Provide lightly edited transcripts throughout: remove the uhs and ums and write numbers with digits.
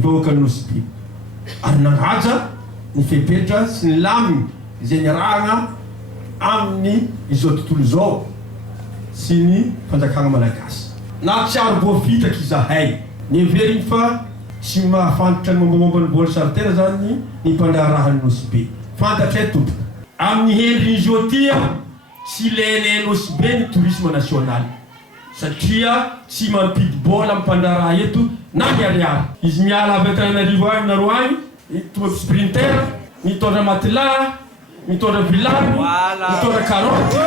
vahoaka ny Nosy Be ary nanaja ny fepetra sy ny laminy izay niarahana amin'ny izao tontolo izao sy ny fanjakana malagasy na tsy ary voafitaka izahay ny everiny fa tsy mahafantatra ny mombamomba ny boly saritera zany ny mpandraharahany Nosy Be fantatray tompoka amin'ny hendriny izy io tia tsy ilainay Nosy Be ny tourisme national satria tsy mampidy bola mpandraraha eto na miariary izy miala avy Antananarivo any na Roany mitondra sprinter mitondra matelas mitondra vilany mitondra carotte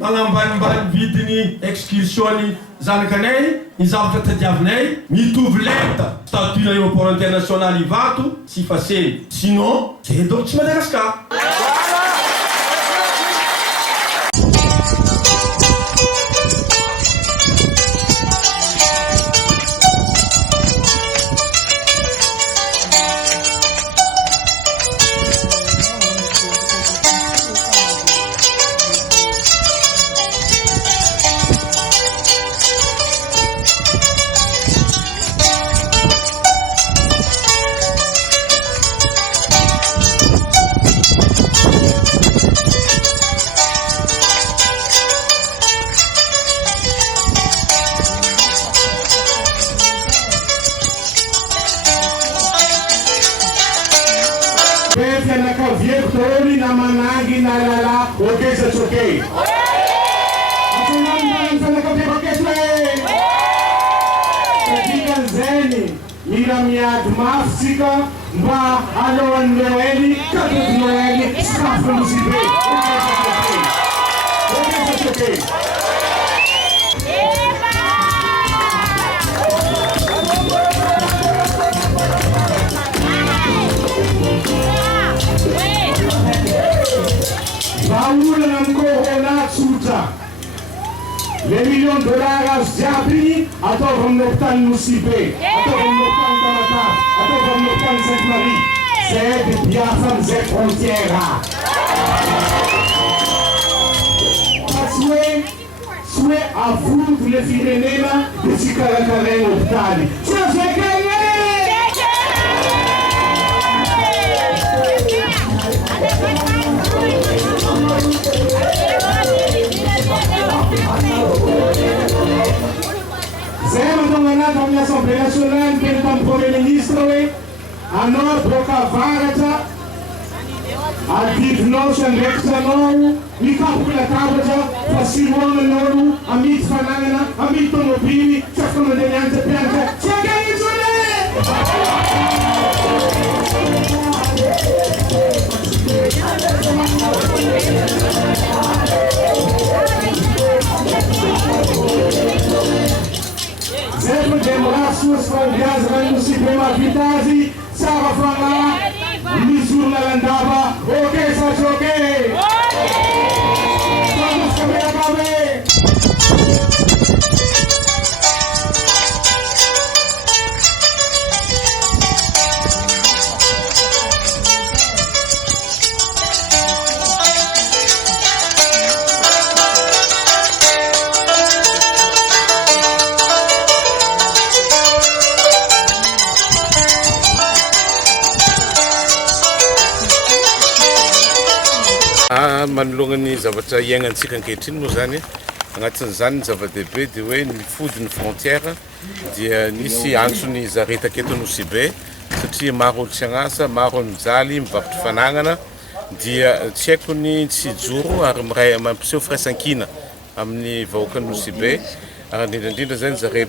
magnambanimbany vidiny excursion zanakanay ny zavatra tadiavinay mitovy lenta statut aéroport international Ivato tsy faseny sinon zay donc tsy Madagasikara. Vietoni na manangi na lala okeza choke. Atunamba mfana kabia baketwe. Katika zeni mira miad mafsika mba alo Noeli kato Noeli skafu Nosy Be. Okeza choke. Paula na mkoho na tsuta. Les millions de dollars ziabri atau l'hôpital Nosy Be, atau l'hôpital Dalata, atau l'hôpital Sainte-Marie. C'est de Biafra des frontières. Souhait à vous les Pyrénées de Sikarakaré l'hôpital. C'est l'Assemblée nationale, qui est le Premier ministre, à notre Brocavarata, à Divnos and Rexanon, Mikapula Tabaja, Fasimon and Noru, Amit Fanana, Amit Tomobili, Chakamadiante Pianta, sempre demorar suas famílias vai no sistema Vitasi, Sava Fana, Missoula Landava, ok, Sacho, ok? Vamos caber a caber! Manologny zavatra iainantsika ankehitriny moa zany agnatin'izany ny zava-dehibe dia hoe ny fody ny frontière dia nisy antsony zaretaka eto Nosy Be satria maro olo tsy agnasa, maro mijaly mivarotra fanagnana dia tsy haiko ny tsy joro ary miray mampiseho firaisankina amin'ny vahoaka Nosy Be ary indrindrandrindra zany zare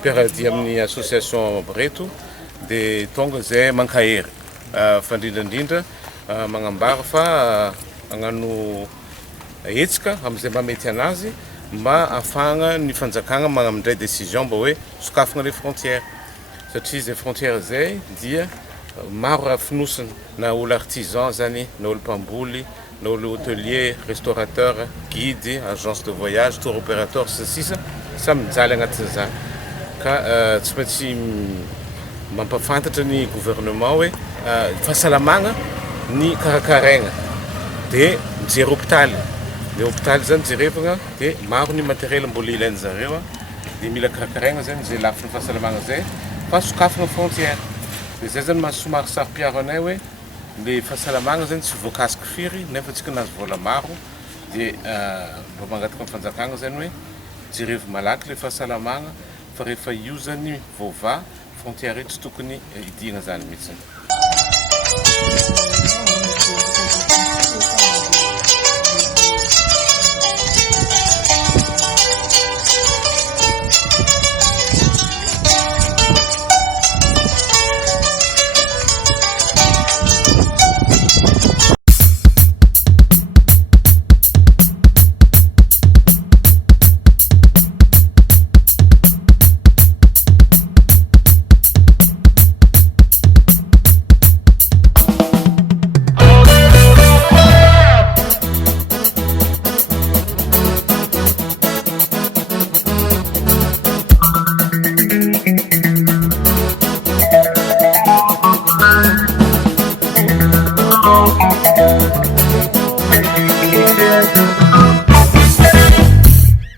mpiaradia amin'ny association reto dia tonga zay mankahery fa indrindrandrindra magnambara fa agnano etsika am'izay mamety anazy mba afagna ny fanjakagna magnamindray décision mba hoe sokafagna les frontières satria zay frontières zay dia maro raha finosina na olo artisan zany na olo mpamboly na olo hôtelier, restaurateur, guide, agence de voyage, tour opérateur sy sisa samy mijaly agnatin'izany ka tsy maintsy mampafantatra ny gouvernement hoe fahasalamagna ny karakaraigna dia mijery hôpitaly. Ny hôpitaly zany jerevagna dia maro ny matériel mbola ilainy zareo dia mila karakaraigna zany zay lafiny fahasalamagna zay fa sokafagna frontière. Dia zay zany somary saropiaro anay hoe le fahasalamagna zany tsy voakasiky firy nefa tsika nazy vola maro dia mba mangataka amin'ny fanjakagna zany hoe jerevy malaky le fahasalamagna fa rehefa io zany vova frontière io tsy tokony idigna zany mihitsiny.